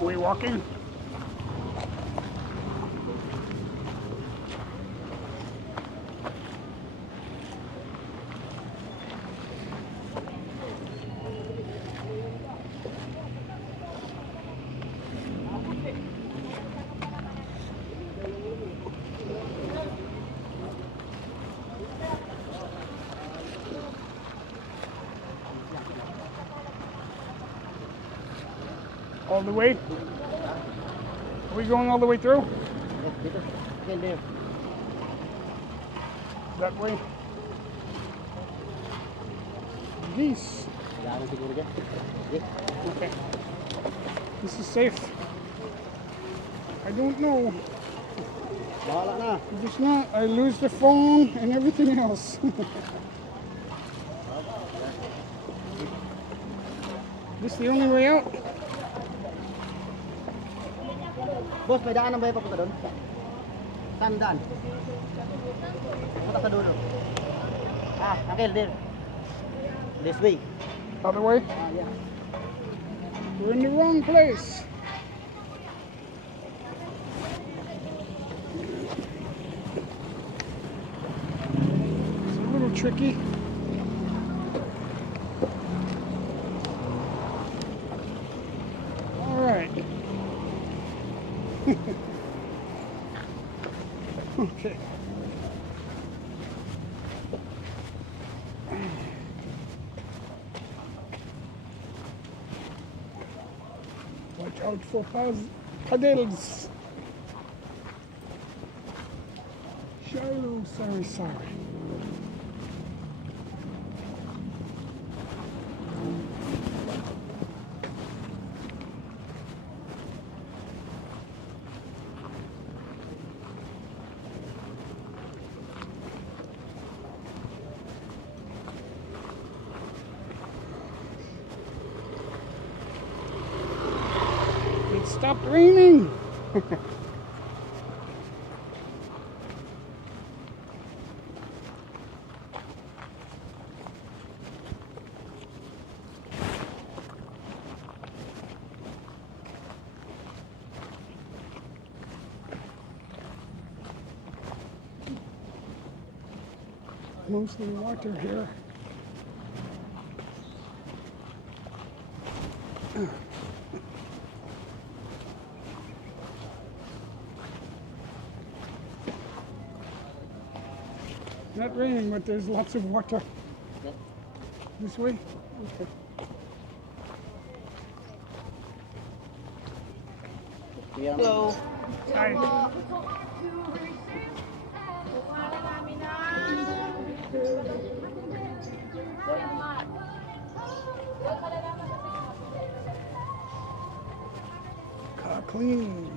Way walking. All the way? Are we going all the way through? That way? Geese. Okay. This is safe. I don't know. If it's not, I lose the phone and everything else. This is the only way out? Boss, may daan na ba yung papunta doon? Saan daan? Punta sa dulo. Uncle, there. This way. Other way? Yeah. We're in the wrong place. It's a little tricky. All right. Okay. Watch out for puddles. Shallow, sorry. It stopped raining. Mostly water here. Not raining, but there's lots of water. This way? Okay. Hello. Hi. Car clean.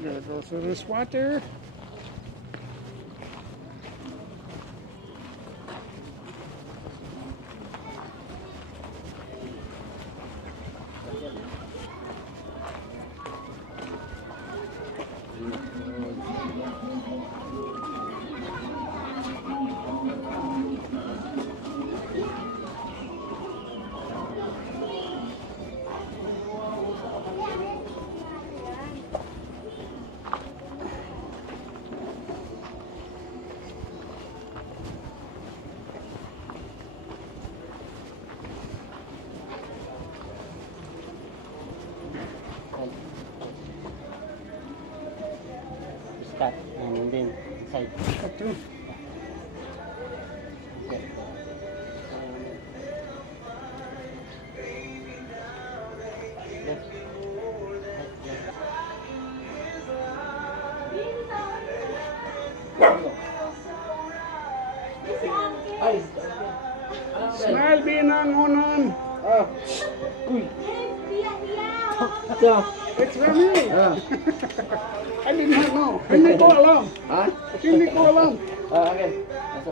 There goes this water. Cut and then side. Cut through. Smile Binangonan. Uy. It's from me. I did not know. Hindi ko alam. Hindi ko alam. Okay.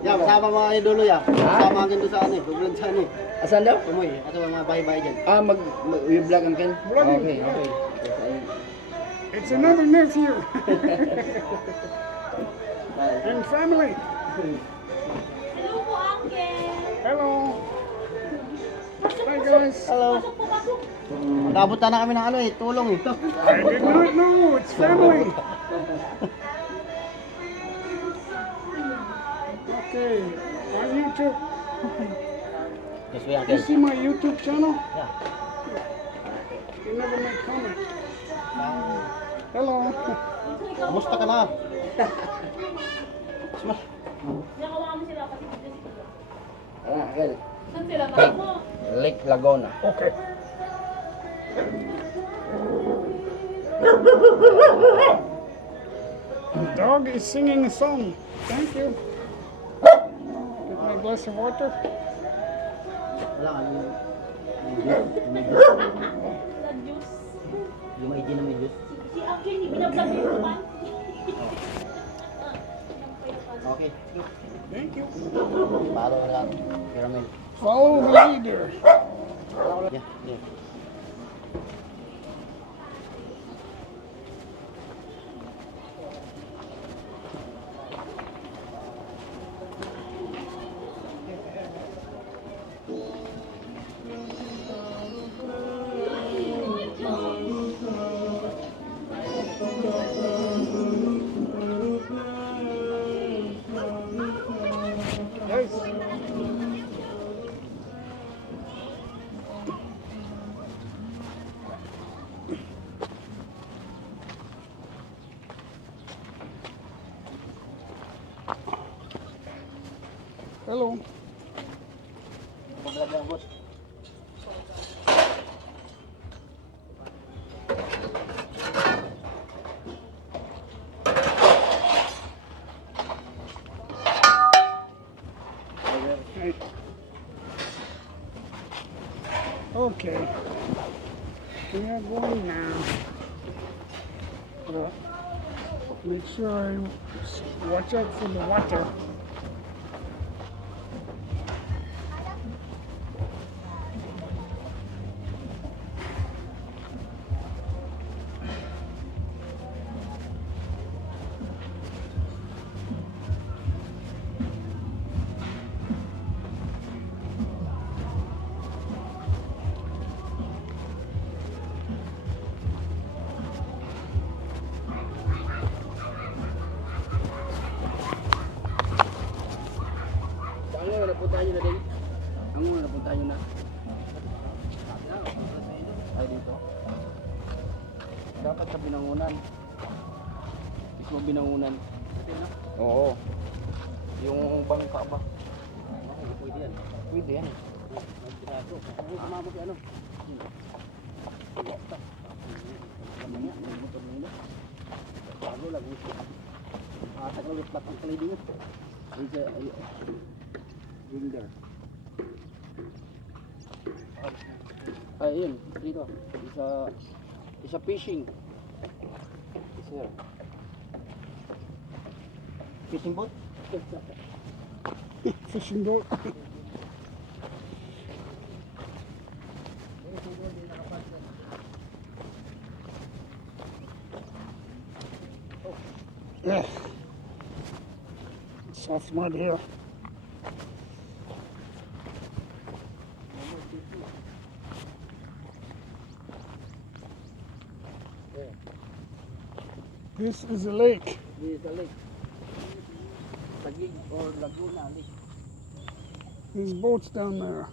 Yan, kasama mga idolo yan. Kasama akin doon sa ano eh. Pag-vlog sa ano eh. Asan daw? Kumoy, ato mga bahay-bahay dyan. Mag-vlog ang kin? Vlogging. Okay. It's another nephew. And family. Hello po, Uncle. Hello. Hi guys. Hello. Magkabot na kami ng ano eh, tulong eh. I did not know. It's family. Okay. On YouTube. This way, You Uncle. see my YouTube channel? Yeah. You never make comment. Hello. Kamusta ka na? Nakawa mo sila kasi dito si Kuya. Tara, Kel. Saan sila? Bakit mo? Lake Laguna. Okay. The dog is singing a song. Thank you. Get my glass of water. Wala ka yung... Sa juice. Yung may na may juice. Si Uncle, hindi binablog yung kuman. Okay. Thank you. Paro na lang. Caramel. Follow the leader. Yeah, yeah. Yes. Hello. Paglag lang, boss. Hey. Okay. We are going now. Make sure I watch out for the water. Saan nga napunta nyo na din? Ang nga napunta nyo na? Ay, dito. Dapat sa Binangonan. Mismo Binangonan. Oo. Yung bangka ba? Pwede yan. Pwede yan. Ano kumabot si ano? Lamanya, may motor nila. Bago lang. Atak na ulit ang kalay din. Builder. Ay, yun. Dito. Isa fishing. Sir. Fishing boat? Fishing boat. Yeah. Soft mud here. This is a lake. This is a lake. Tagig or Laguna Lake. There's boats down there.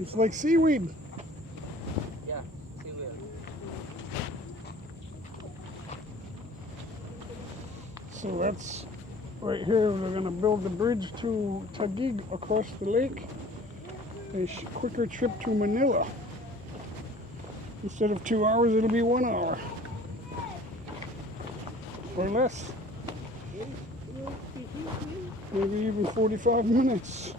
It's like seaweed. Yeah, seaweed. So that's right here. They're going to build the bridge to Taguig across the lake. A quicker trip to Manila. Instead of 2 hours, it'll be 1 hour. Or less. Maybe even 45 minutes.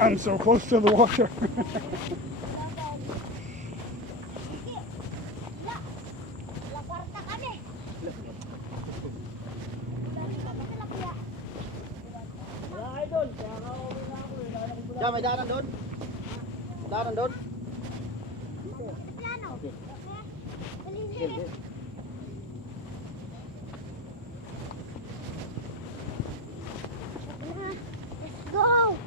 I'm so close to the water. Diyan, may daanan doon. Daanan doon. Okay. Sige. Let's go!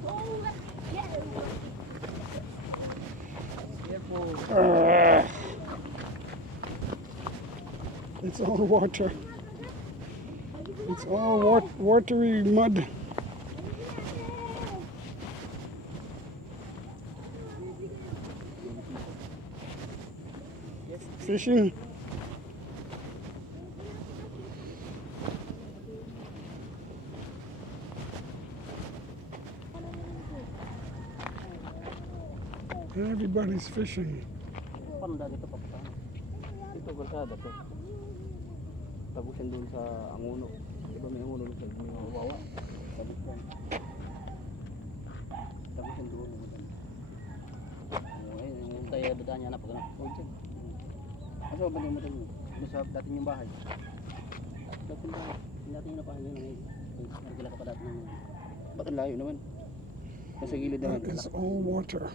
Go! Let's get it. It's all water. It's all watery mud. Fishing. Everybody's fishing. Paano dito papunta? Dito kalsada to. Tapos yan doon sa Anguno. Di ba may Anguno doon sa Wawa? Tapos yan. Tapos yan doon. Ayun, yung tayo dadaan niya na pag ano. Oh, dyan. Asa ba yung matay mo? Doon sa dati yung bahay. Dati yung bahay. Dati yung napahan yun. Nagkila ka pa dati naman. Bakit layo naman? Nasa gilid naman. That is all water.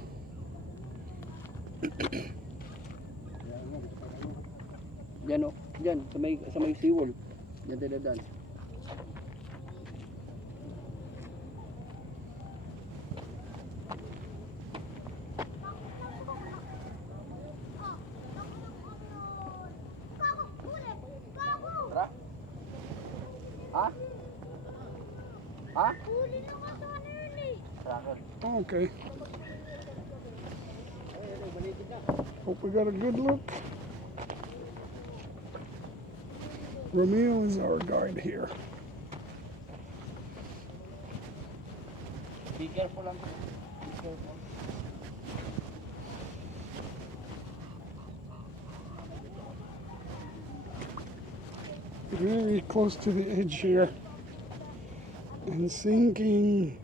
Diyan o. Diyan. Sa may seawall. Diyan tayo dadaan. Tara. Ha? Ha? Tara. Okay. Hope we got a good look. Romeo is our guide here. Be careful lang. Be careful. Very close to the edge here. And sinking.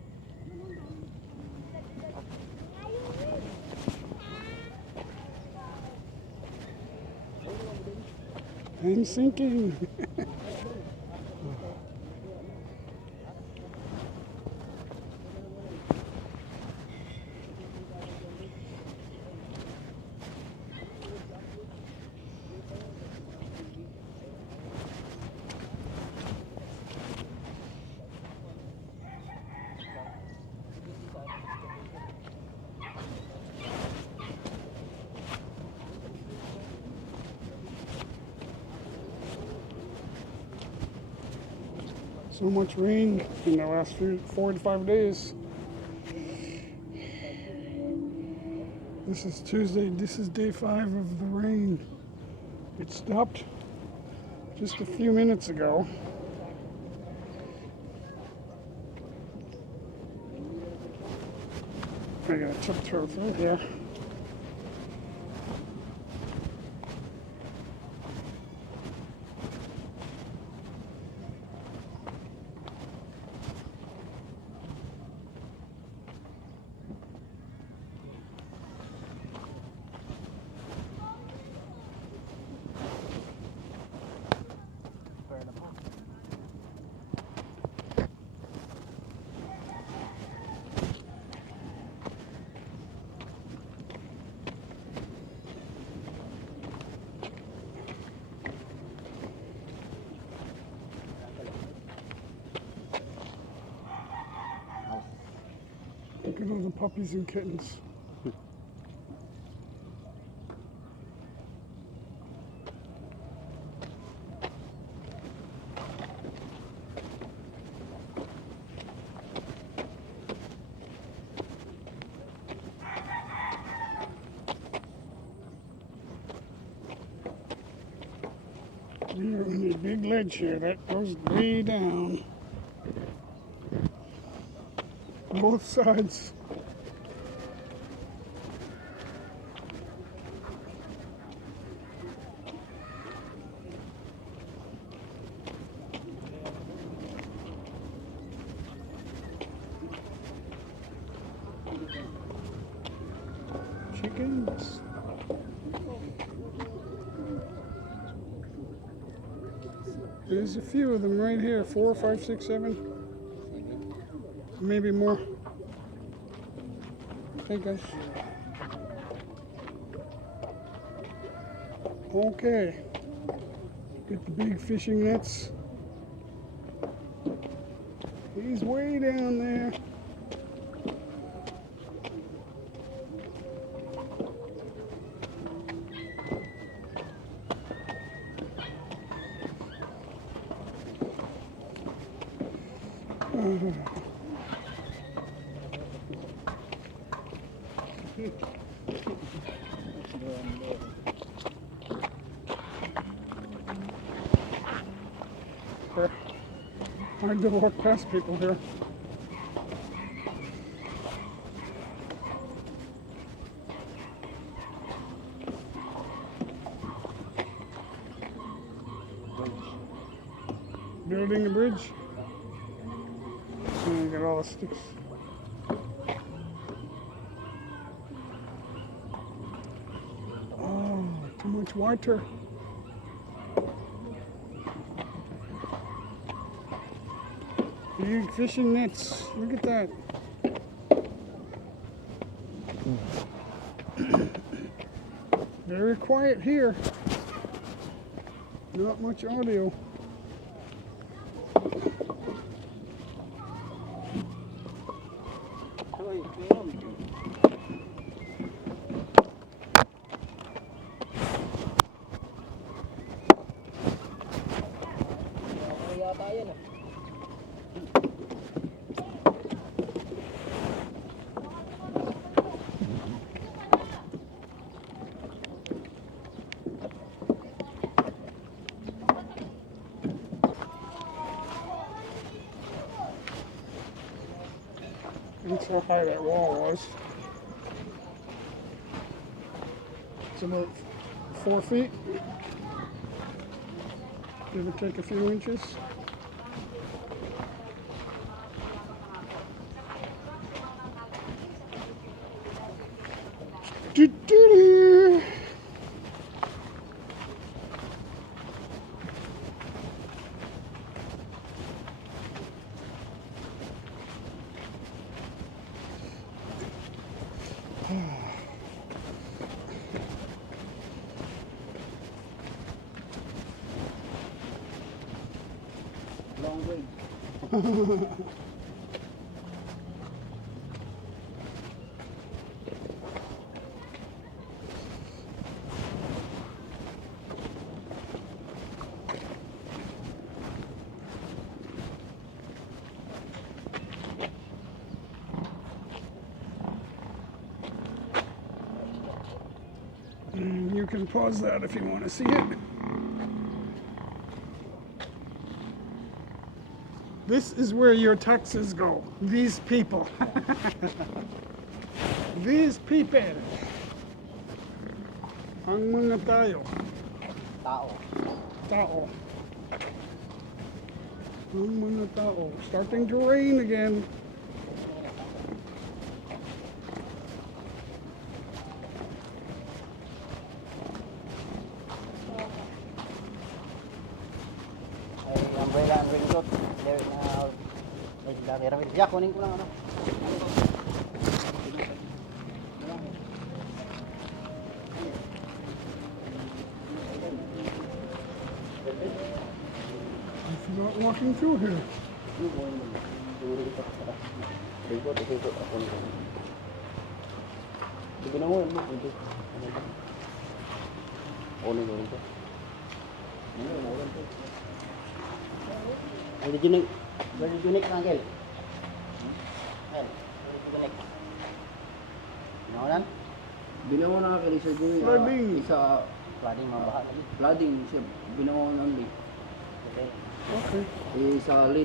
And sinking. So much rain in the last 4 to 5 days. This is Tuesday. This is day 5 of the rain. It stopped just a few minutes ago. I gotta tiptoe through here. Look at all the puppies and kittens. You're on a big ledge here that goes way down. Both sides. Chickens. There's a few of them right here. 4, 5, 6, 7. Maybe more. Hey guys. Okay. Get the big fishing nets. He's way down there. Hard to walk past people here. Building a bridge. And you got all the sticks. Oh, too much water. Big fishing nets. Look at that. Very quiet here. Not much audio. That's how high that wall was. It's about 4 feet. Give or take a few inches. Do-do-do. Long way. And you can pause that if you want to see it. This is where your taxes go. These people. These people. Ang mga tayo. Tao. Tao. Ang mga tao. Starting to rain again. Ay, umbrella and raincoat. There now. Ay, dami. Yeah, kunin ko lang ano. I forgot walking through here. Binangonan mo dito. Ano ba ito? Where did you nick, Uncle? Where did you nick? Binangonan? Binangonan na kay Sir Joey. Flooding. Isa Flooding, mabaha lagi. flooding siya. Binangonan din. Okay. Okay. Isa late.